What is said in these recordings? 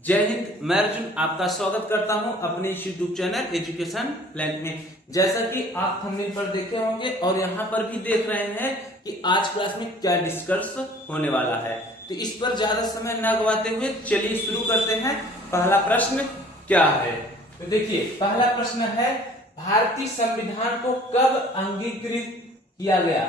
जय हिंद। मैं अर्जुन आपका स्वागत करता हूं अपने इस यूट्यूब चैनल एजुकेशन प्लान में। जैसा कि आप थंबनेल पर देखे होंगे और यहाँ पर भी देख रहे हैं कि आज क्लास में क्या डिस्कस होने वाला है, तो इस पर ज्यादा समय न गवाते हुए चलिए शुरू करते हैं। पहला प्रश्न क्या है, तो देखिए पहला प्रश्न है, भारतीय संविधान को कब अंगीकृत किया गया?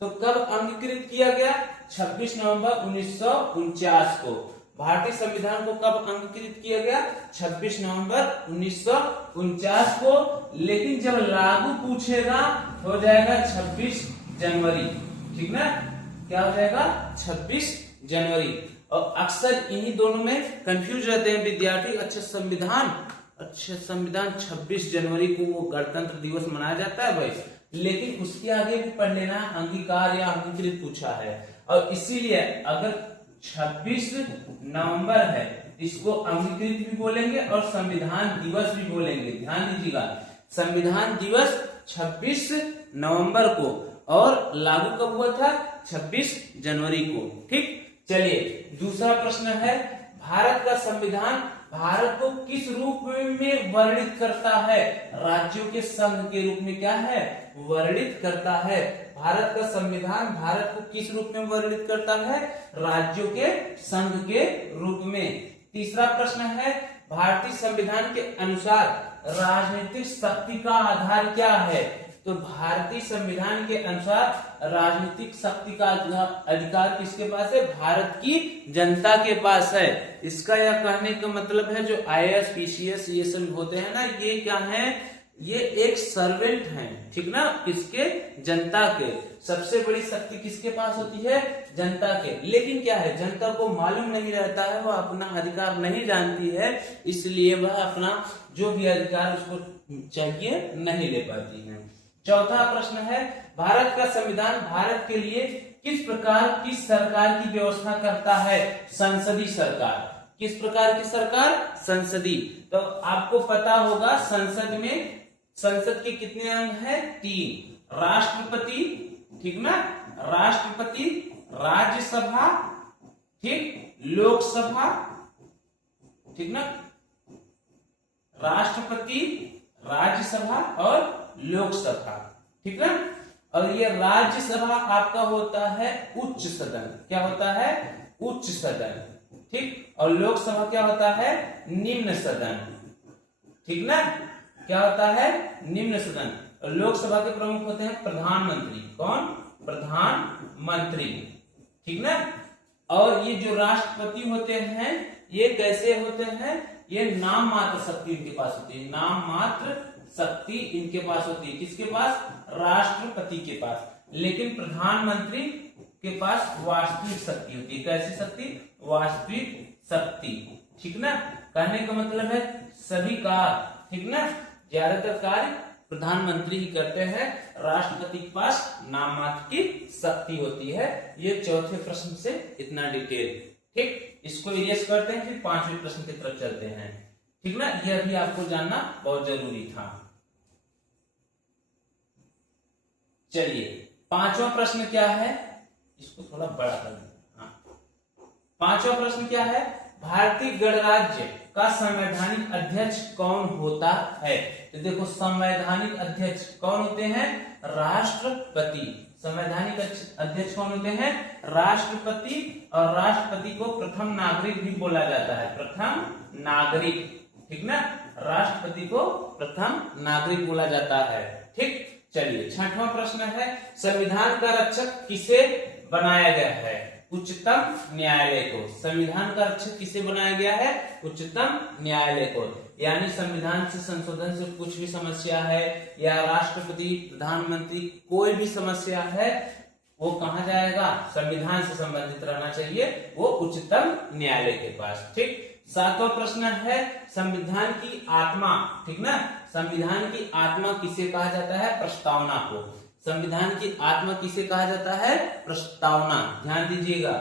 तो कब अंगीकृत किया गया? 26 नवंबर 1949 को। भारतीय संविधान को कब अंगीकृत किया गया? 26 नवंबर 1949 को। लेकिन जब लागू पूछेगा हो जाएगा 26 जनवरी। ठीक ना, क्या हो जाएगा? 26 जनवरी। और अक्सर इन्हीं दोनों में कंफ्यूज रहते हैं विद्यार्थी। अच्छा संविधान 26 जनवरी को वो गणतंत्र दिवस मनाया जाता है भाई, लेकिन उसके आगे भी पढ़ लेना, अंगीकार या अंगीकृत पूछा है। और इसीलिए अगर 26 नवंबर है, इसको अंगीकृत भी बोलेंगे और संविधान दिवस भी बोलेंगे। ध्यान दीजिएगा, संविधान दिवस 26 नवंबर को और लागू कब हुआ था? 26 जनवरी को। ठीक, चलिए दूसरा प्रश्न है, भारत का संविधान भारत को किस रूप में वर्णित करता है? राज्यों के संघ के रूप में क्या है? वर्णित करता है। भारत का संविधान भारत को किस रूप में वर्णित करता है? राज्यों के संघ के रूप में। तीसरा प्रश्न है, भारतीय संविधान के अनुसार राजनीतिक शक्ति का आधार क्या है? तो भारतीय संविधान के अनुसार राजनीतिक शक्ति का अधिकार किसके पास है? भारत की जनता के पास है। इसका यह कहने का मतलब है, जो IAS PCS ये सब होते हैं ना, ये क्या है? ये एक सर्वेंट हैं। ठीक ना, किसके? जनता के। सबसे बड़ी शक्ति किसके पास होती है? जनता के। लेकिन क्या है, जनता को मालूम नहीं रहता है, वह अपना अधिकार नहीं जानती है, इसलिए वह अपना जो भी अधिकार उसको चाहिए नहीं ले पाती है। चौथा प्रश्न है, भारत का संविधान भारत के लिए किस प्रकार की सरकार की व्यवस्था करता है? संसदीय सरकार। किस प्रकार की सरकार? संसदीय। तो आपको पता होगा संसद के कितने अंग हैं? 3। राष्ट्रपति, ठीक ना, राष्ट्रपति, राज्यसभा, ठीक, लोकसभा, ठीक ना, राष्ट्रपति, राज्यसभा और लोकसभा। ठीक ना, और ये राज्यसभा आपका होता है उच्च सदन। क्या होता है? उच्च सदन। ठीक, और लोकसभा क्या होता है? निम्न सदन। ठीक ना, क्या होता है? निम्न सदन। और लोकसभा के प्रमुख होते हैं प्रधानमंत्री। कौन? प्रधानमंत्री। ठीक ना, और ये जो राष्ट्रपति होते हैं, ये कैसे होते हैं? ये नाम मात्र शक्ति इनके पास होती है। नाम मात्र शक्ति इनके पास होती है। किसके पास? राष्ट्रपति के पास। लेकिन प्रधानमंत्री के पास वास्तविक शक्ति होती है। कैसी शक्ति? वास्तविक शक्ति। ठीक ना, कहने का मतलब है सभी कार्य, ठीक ना, ज्यादातर कार्य प्रधानमंत्री ही करते हैं, राष्ट्रपति के पास नाम मात्र की शक्ति होती है। ये चौथे प्रश्न से इतना डिटेल। ठीक, इसको इरेज करते हैं, फिर पांचवें प्रश्न की तरफ चलते हैं। ठीक ना, यह भी आपको जानना बहुत जरूरी था। चलिए पांचवा प्रश्न क्या है, इसको थोड़ा बड़ा कर दें। पांचवा प्रश्न क्या है, भारतीय गणराज्य का संवैधानिक अध्यक्ष कौन होता है? तो देखो, संवैधानिक अध्यक्ष कौन होते हैं? राष्ट्रपति। संवैधानिक अध्यक्ष कौन होते हैं? राष्ट्रपति। और राष्ट्रपति को प्रथम नागरिक भी बोला जाता है। प्रथम नागरिक, ठीक ना, राष्ट्रपति को प्रथम नागरिक बोला जाता है। ठीक, चलिए छठवां प्रश्न है, संविधान का रक्षक किसे बनाया गया है? उच्चतम न्यायालय को। संविधान का रक्षक किसे बनाया गया है? उच्चतम न्यायालय को। यानी संविधान से संशोधन से कुछ भी समस्या है, या राष्ट्रपति, प्रधानमंत्री, कोई भी समस्या है, वो कहाँ जाएगा? संविधान से संबंधित रहना चाहिए, वो उच्चतम न्यायालय के पास। ठीक, सातवां प्रश्न है, संविधान की आत्मा, ठीक ना, संविधान की आत्मा किसे कहा जाता है? प्रस्तावना को। संविधान की आत्मा किसे कहा जाता है? प्रस्तावना। ध्यान दीजिएगा,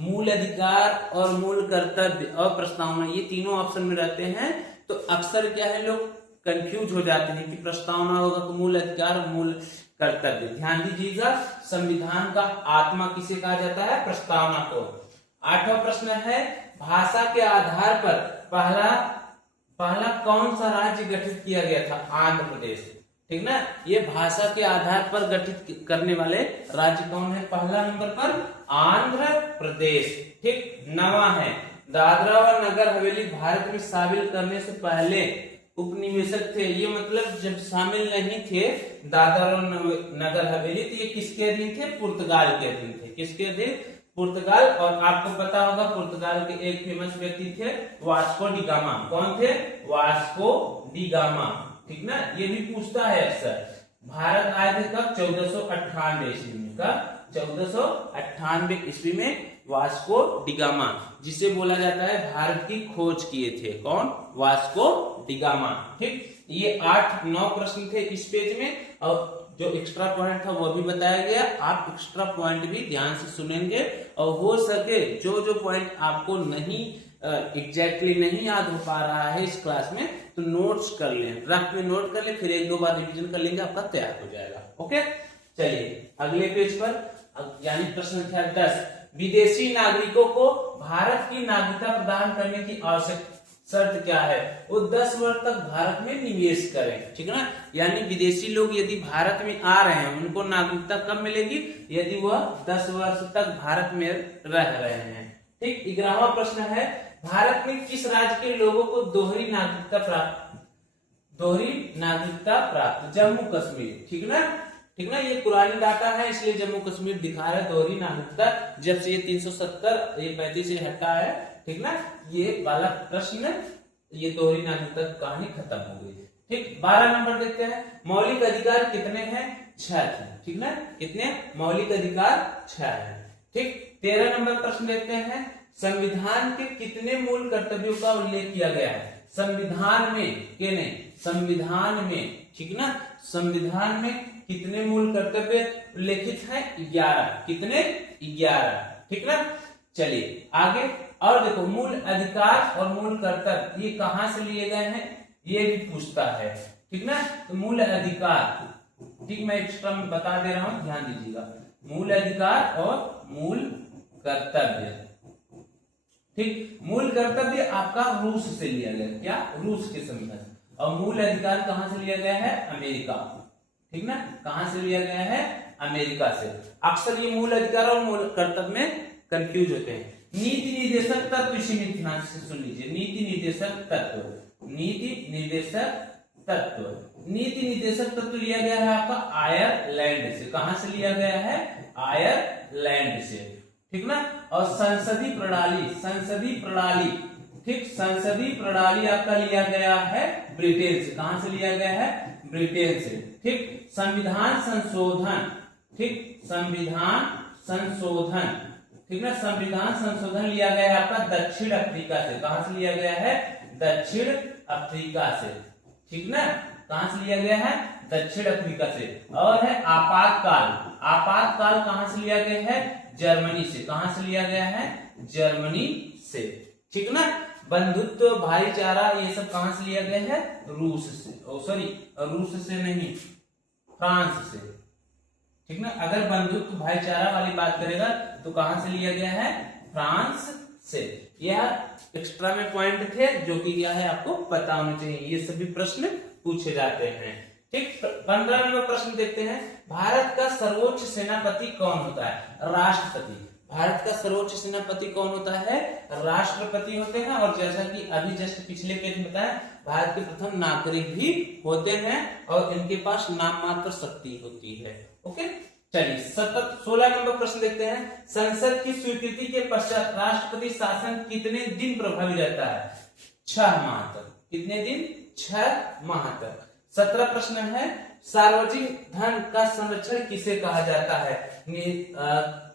मूल अधिकार और मूल कर्तव्य और प्रस्तावना, ये तीनों ऑप्शन में रहते हैं। तो अक्सर क्या है, लोग कंफ्यूज हो जाते हैं कि प्रस्तावना होगा तो मूल अधिकार, मूल कर्तव्य। ध्यान दीजिएगा, संविधान का आत्मा किसे कहा जाता है? प्रस्तावना को। आठवां प्रश्न है, भाषा के आधार पर पहला कौन सा राज्य गठित किया गया था? आंध्र प्रदेश। ठीक ना, ये भाषा के आधार पर गठित करने वाले राज्य कौन है? पहला नंबर पर आंध्र प्रदेश। ठीक, 9वां है दादरा और नगर हवेली भारत में शामिल करने से पहले उपनिवेशक थे। ये मतलब जब शामिल नहीं थे दादरा और नगर हवेली, तो ये किसके अधीन थे? पुर्तगाल के अधीन थे। किसके अधीन? पुर्तगाल। और आपको पता होगा पुर्तगाल के एक फेमस व्यक्ति थे वास्को डी गामा। कौन थे? Vasco D gamma. ठीक ना, ये भी पूछता है अक्सर। भारत आए थे कब? 1498 ईस्वी में। कब? 1498 ईस्वी में वास्को डी गामा, जिसे बोला जाता है भारत की खोज किए थे। कौन? Vasco D gamma. ठीक, ये 8-9 प्रश्न थे इस पेज में, और जो एक्स्ट्रा पॉइंट था वो भी बताया गया। आप एक्स्ट्रा पॉइंट भी ध्यान से सुनेंगे, और हो सके जो पॉइंट आपको नहीं एग्जैक्टली नहीं याद हो पा रहा है इस क्लास में, तो नोट्स कर लें, रफ में नोट कर लें, फिर 1-2 बार रिवीजन कर लेंगे, आपका तैयार हो जाएगा। ओके, चलिए अगले पेज पर, यानी प्रश्न संख्या 10, विदेशी नागरिकों को भारत की नागरिकता प्रदान करने की आवश्यक शर्त क्या है? वो 10 वर्ष तक भारत में निवेश करें। ठीक है ना, यानी विदेशी लोग यदि भारत में आ रहे हैं, उनको नागरिकता कब मिलेगी? यदि वह 10 वर्ष तक भारत में रह रहे हैं। ठीक, 11वां प्रश्न है, भारत में किस राज्य के लोगों को दोहरी नागरिकता प्राप्त? जम्मू कश्मीर। ठीक ना, ठीक ना, ये पुरानी डाटा है इसलिए जम्मू कश्मीर दिखा रहा है दोहरी नागरिकता। जब से ये 370 ये 35 से हटा है, ठीक ना, ये वाला प्रश्न, ये दोहरी नागरिकता की कहानी खत्म हो गई। ठीक, 12 नंबर देखते हैं, मौलिक अधिकार कितने हैं? 6 थे। ठीक ना, कितने मौलिक अधिकार? 6 है। ठीक, 13 नंबर प्रश्न देखते हैं, संविधान के कितने मूल कर्तव्यों का उल्लेख किया गया है? संविधान में के नहीं, संविधान में। ठीक ना, संविधान में कितने मूल कर्तव्य उल्लेखित हैं? 11। कितने? 11। ठीक ना, चलिए आगे और देखो, मूल अधिकार और मूल कर्तव्य ये कहां से लिए गए हैं? ये भी पूछता है। ठीक ना, तो मूल अधिकार, ठीक, मैं एक्स्ट्रा में बता दे रहा हूं, ध्यान दीजिएगा। मूल अधिकार और मूल कर्तव्य। ठीक, मूल कर्तव्य आपका रूस से लिया गया। क्या? रूस के संविधान। और मूल अधिकार कहां से लिया गया है? अमेरिका। ठीक ना, कहां से लिया गया है? अमेरिका से। अक्सर ये मूल अधिकार और मूल कर्तव्य में कंफ्यूज होते हैं। नीति निर्देशक तत्व, इसी में ध्यान से सुन लीजिए। नीति निर्देशक तत्व, नीति निर्देशक तत्व, नीति निर्देशक तत्व लिया गया है आपका आयरलैंड से। कहां से लिया गया है? आयरलैंड से। ठीक ना, और संसदीय प्रणाली, संसदीय प्रणाली, ठीक, संसदीय प्रणाली आपका लिया गया है ब्रिटेन से। कहां से लिया गया है? ब्रिटेन से। ठीक, संविधान संशोधन, ठीक, संविधान संशोधन, ठीक ना, संविधान संशोधन लिया गया है आपका दक्षिण अफ्रीका से। कहां से लिया गया है? दक्षिण अफ्रीका से। ठीक ना, कहां से लिया गया है? दक्षिण अफ्रीका से। और है आपातकाल, आपातकाल कहां से लिया गया है? जर्मनी से। कहां से लिया गया है? जर्मनी से। ठीक ना, बंधुत्व, भाईचारा, ये सब कहां से लिया गया है? रूस से। सॉरी, रूस से नहीं, फ्रांस से। ठीक ना, अगर बंधुत्व भाईचारा वाली बात करेगा तो कहां से लिया गया है? फ्रांस से। यह एक्स्ट्रा में पॉइंट थे जो कि क्या है आपको पता होना चाहिए, ये सभी प्रश्न पूछे जाते हैं। ठीक, 15 नंबर प्रश्न देखते हैं, भारत का सर्वोच्च सेनापति कौन होता है? राष्ट्रपति। भारत का सर्वोच्च सेनापति कौन होता है? राष्ट्रपति होते हैं। और जैसा कि अभी जस्ट पिछले पेज में बताया, भारत के प्रथम नागरिक भी होते हैं और इनके पास नाम मात्र शक्ति होती है। ओके, चलिए 16 नंबर प्रश्न देखते हैं, संसद की स्वीकृति के पश्चात राष्ट्रपति शासन कितने दिन प्रभावी रहता है? 6 माह तक। कितने दिन? 6 माह तक। 17 प्रश्न है, सार्वजनिक धन का संरक्षण किसे कहा जाता है?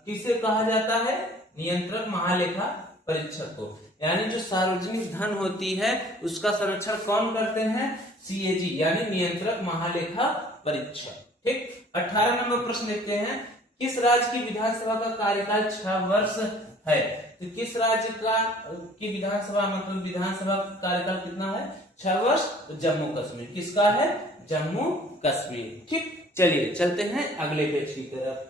किसे कहा जाता है? नियंत्रक महालेखा परीक्षक को। यानी जो सार्वजनिक धन होती है उसका संरक्षण कौन करते हैं? CAG, यानी नियंत्रक महालेखा परीक्षक। ठीक, 18 नंबर प्रश्न देखते हैं, किस राज्य की विधानसभा का कार्यकाल 6 वर्ष है? तो किस राज्य का की विधानसभा, मतलब विधानसभा का कार्यकाल कितना है? 6 वर्ष। तो जम्मू कश्मीर। किसका है? जम्मू कश्मीर। ठीक, चलिए चलते हैं अगले पेज की तरफ।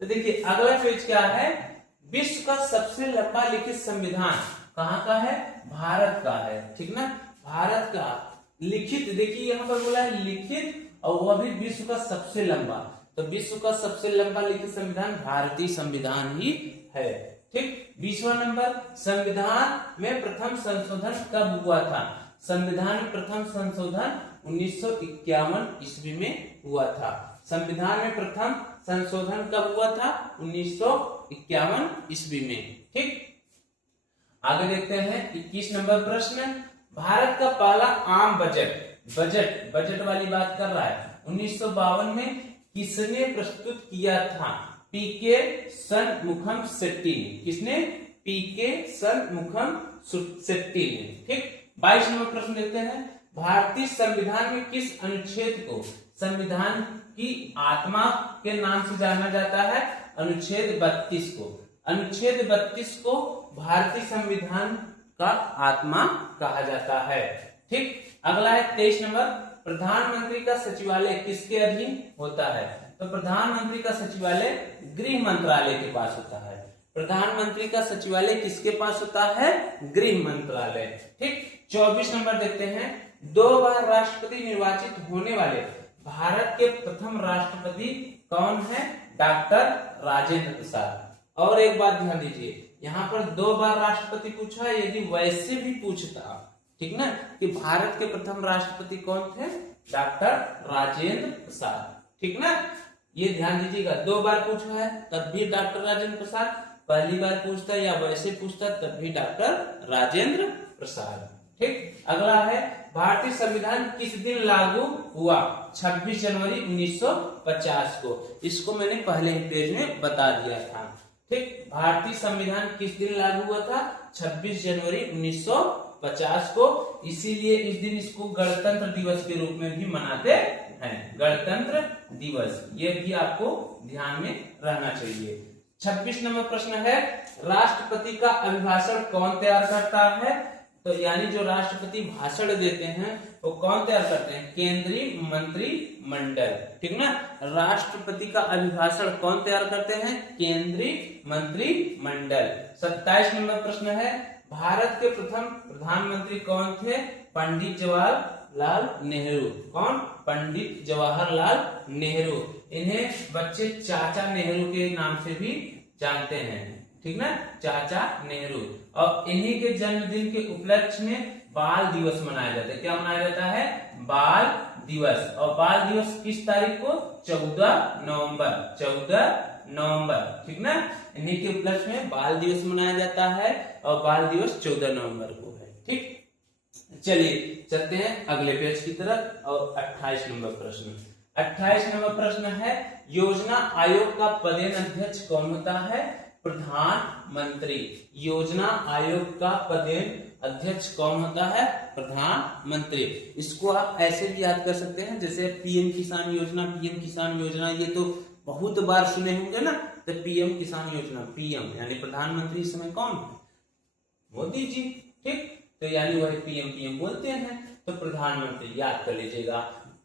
तो देखिए अगला पेज क्या है? विश्व का सबसे लंबा लिखित संविधान कहाँ का है? भारत का है, ठीक ना, भारत का लिखित, देखिए यहाँ पर बोला है लिखित, और वह भी विश्व का सबसे लंबा, तो विश्व का सबसे लंबा लिखित संविधान भारतीय संविधान ही है, ठीक। 20वां नंबर, संविधान में प्रथम संशोधन कब हुआ था? संविधान में प्रथम संशोधन 1951 ईस्वी में हुआ था। संविधान में प्रथम संशोधन कब हुआ था? 1951 ईस्वी में, ठीक। आगे देखते हैं 21 नंबर प्रश्न, भारत का पहला आम बजट वाली बात कर रहा है, 1952 में किसने प्रस्तुत किया था? पीके षणमुखम शेट्टी ने। किसने? पीके षणमुखम शेट्टी ने, ठीक। 22 नंबर प्रश्न देखते हैं, भारतीय संविधान में किस अनुच्छेद को संविधान की आत्मा के नाम से जाना जाता है? अनुच्छेद 32 को। अनुच्छेद 32 को भारतीय संविधान का आत्मा कहा जाता है, ठीक। अगला है 23 नंबर, प्रधानमंत्री का सचिवालय किसके अधीन होता है? तो प्रधानमंत्री का सचिवालय गृह मंत्रालय के पास होता है। प्रधानमंत्री का सचिवालय किसके पास होता है? गृह मंत्रालय, ठीक। 24 नंबर देखते हैं, 2 बार राष्ट्रपति निर्वाचित होने वाले भारत के प्रथम राष्ट्रपति कौन है? डॉक्टर राजेंद्र प्रसाद। और एक बात ध्यान दीजिए, यहाँ पर 2 बार राष्ट्रपति पूछा है, यदि वैसे भी पूछता, ठीक ना, कि भारत के प्रथम राष्ट्रपति कौन थे? डॉक्टर राजेंद्र प्रसाद, ठीक ना, ये ध्यान दीजिएगा। 2 बार पूछा है तब भी डॉक्टर राजेंद्र प्रसाद, पहली बार पूछता या वैसे पूछता तब भी डॉक्टर राजेंद्र प्रसाद, ठीक। अगला है, भारतीय संविधान किस दिन लागू हुआ? 26 जनवरी 1950 को। इसको मैंने पहले ही पेज में बता दिया था, ठीक। भारतीय संविधान किस दिन लागू हुआ था? 26 जनवरी 1950 को। इसीलिए इस दिन इसको गणतंत्र दिवस के रूप में भी मनाते हैं, गणतंत्र दिवस, ये भी आपको ध्यान में रहना चाहिए। 26 नंबर प्रश्न है, राष्ट्रपति का अभिभाषण कौन तैयार करता है? तो यानी जो राष्ट्रपति भाषण देते हैं वो कौन तैयार करते हैं? केंद्रीय मंत्रिमंडल, ठीक ना। राष्ट्रपति का अभिभाषण कौन तैयार करते हैं? केंद्रीय मंत्रिमंडल। 27 नंबर प्रश्न है, भारत के प्रथम प्रधानमंत्री कौन थे? पंडित जवाहरलाल नेहरू। कौन? पंडित जवाहरलाल नेहरू। इन्हें बच्चे चाचा नेहरू के नाम से भी जानते हैं, ठीक ना, चाचा नेहरू। और इन्हीं के जन्मदिन के उपलक्ष्य में बाल दिवस मनाया जाता है। क्या मनाया जाता है? बाल दिवस। और बाल दिवस किस तारीख को? 14 नवंबर, ठीक ना। इन्हीं के उपलक्ष्य में बाल दिवस मनाया जाता है और बाल दिवस 14 नवंबर को है, ठीक। चलिए चलते हैं अगले पेज की तरफ। और 28 नंबर प्रश्न, 28 नंबर प्रश्न है, योजना आयोग का पदेन अध्यक्ष कौन होता है? प्रधानमंत्री। योजना आयोग का पदेन अध्यक्ष कौन होता है? प्रधानमंत्री। इसको आप ऐसे भी याद कर सकते हैं, जैसे पीएम किसान योजना, ये तो बहुत बार सुने होंगे ना। तो पीएम किसान योजना, पीएम यानी प्रधानमंत्री इस समय कौन है? मोदी जी, ठीक। तो यानी वही पीएम बोलते हैं, तो प्रधानमंत्री याद कर लीजिएगा।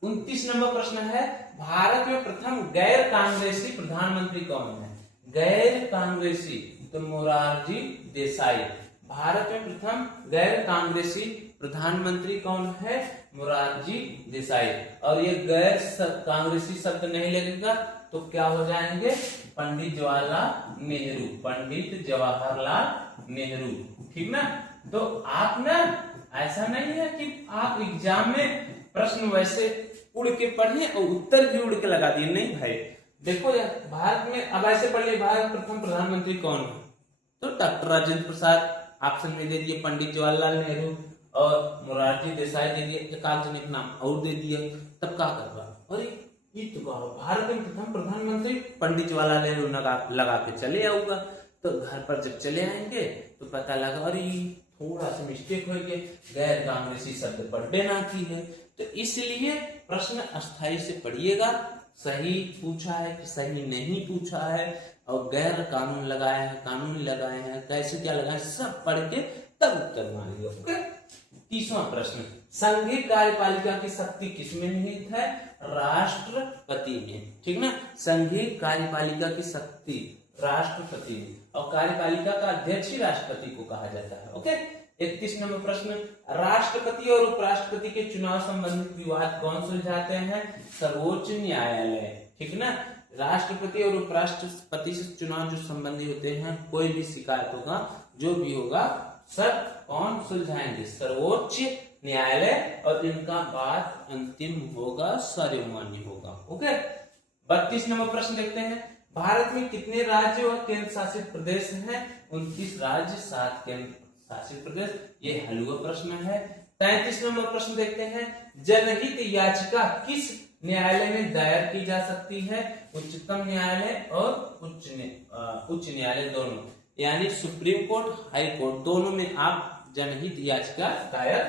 29 नंबर प्रश्न है, भारत में प्रथम गैर कांग्रेसी प्रधानमंत्री कौन है? गैर कांग्रेसी, तो मोरारजी देसाई। भारत में प्रथम गैर कांग्रेसी प्रधानमंत्री कौन है? मोरारजी देसाई। और ये गैर कांग्रेसी शब्द नहीं लगेगा तो क्या हो जाएंगे? पंडित जवाहरलाल नेहरू, ठीक ना। तो आप ना, ऐसा नहीं है कि आप एग्जाम में प्रश्न वैसे उड़ के पढ़िए और उत्तर भी उड़ के लगा दिए, नहीं भाई। देखो यार, भारत में अब ऐसे पढ़ लिया, भारत प्रथम प्रधानमंत्री कौन है? तो डॉक्टर राजेंद्र प्रसाद ऑप्शन में दे दिए, पंडित जवाहरलाल नेहरू और मोरारजी देसाई दे दिए, एक आध जन एक नाम और दे दिए। तब क्या करवा? अरे ये तो भारत में प्रथम प्रधानमंत्री पंडित जवाहरलाल नेहरू लगा के चले आऊंगा। तो घर पर जब चले आएंगे तो पता लगा अरे थोड़ा सा मिस्टेक हो गया, गैर कांग्रेसी शब्द पढ़े ना की है। तो इसलिए प्रश्न अस्थायी से पढ़िएगा, सही पूछा है कि सही नहीं पूछा है, और गैर कानून लगाए हैं, कानून लगाए हैं, कैसे क्या लगाए, सब पढ़ के तब उत्तर मारिए। ओके। 30वां प्रश्न, संघीय कार्यपालिका की शक्ति किसमें निहित है? राष्ट्रपति में, ठीक ना। संघीय कार्यपालिका की शक्ति राष्ट्रपति और कार्यपालिका का अध्यक्ष ही राष्ट्रपति को कहा जाता है। ओके, 31 नंबर प्रश्न, राष्ट्रपति और उपराष्ट्रपति के चुनाव संबंधित विवाद कौन सुलझाते हैं? सर्वोच्च न्यायालय। ठीक ना, राष्ट्रपति और उपराष्ट्रपति से चुनाव जो संबंधी होते हैं, कोई भी शिकायत होगा, जो भी होगा, सब कौन सुलझाएंगे? सर्वोच्च न्यायालय, और इनका बात अंतिम होगा, सर्वमान्य होगा। ओके, 32 नंबर प्रश्न देखते हैं, भारत में कितने राज्य और केंद्र शासित प्रदेश हैं? 29 राज्य, 7 केंद्र शासित प्रदेश। ये हलवा प्रश्न है। 33 नंबर प्रश्न देखते हैं, जनहित याचिका किस न्यायालय में दायर की जा सकती है? उच्चतम न्यायालय और उच्च न्यायालय दोनों, यानी सुप्रीम कोर्ट, हाई कोर्ट, दोनों में आप जनहित याचिका दायर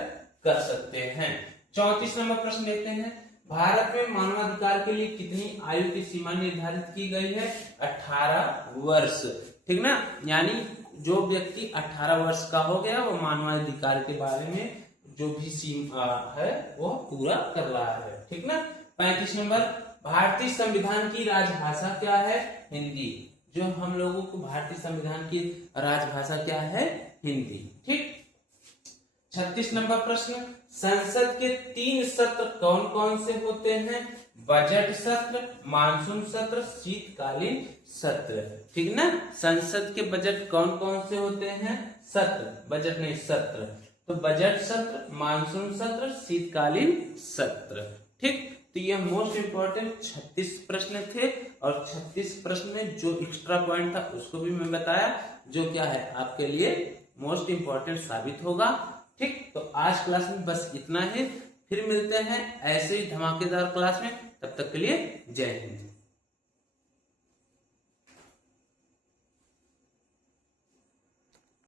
कर सकते हैं। 34 नंबर प्रश्न देखते हैं, भारत में मानवाधिकार के लिए कितनी आयु की सीमा निर्धारित की गई है? 18 वर्ष। ठीक ना, यानी जो व्यक्ति 18 वर्ष का हो गया वो मानवाधिकार के बारे में जो भी सीमा है वो पूरा कर रहा है। ठीक ना। 35 नंबर, भारतीय संविधान की राजभाषा क्या है? हिंदी। जो हम लोगों को भारतीय संविधान की राजभाषा क्या है? हिंदी। ठीक। 36 नंबर प्रश्न, संसद के 3 सत्र कौन कौन से होते हैं? बजट सत्र, मानसून सत्र, शीतकालीन सत्र। ठीक ना, संसद के बजट कौन कौन से होते हैं? सत्र, बजट नहीं सत्र। तो बजट सत्र, मानसून सत्र, शीतकालीन सत्र। ठीक, तो ये मोस्ट इंपॉर्टेंट 36 प्रश्न थे, और 36 प्रश्न में जो एक्स्ट्रा पॉइंट था उसको भी मैं बताया, जो क्या है आपके लिए मोस्ट इंपॉर्टेंट साबित होगा। ठीक, तो आज क्लास में बस इतना ही, फिर मिलते हैं ऐसे ही धमाकेदार क्लास में, तब तक के लिए जय हिंद।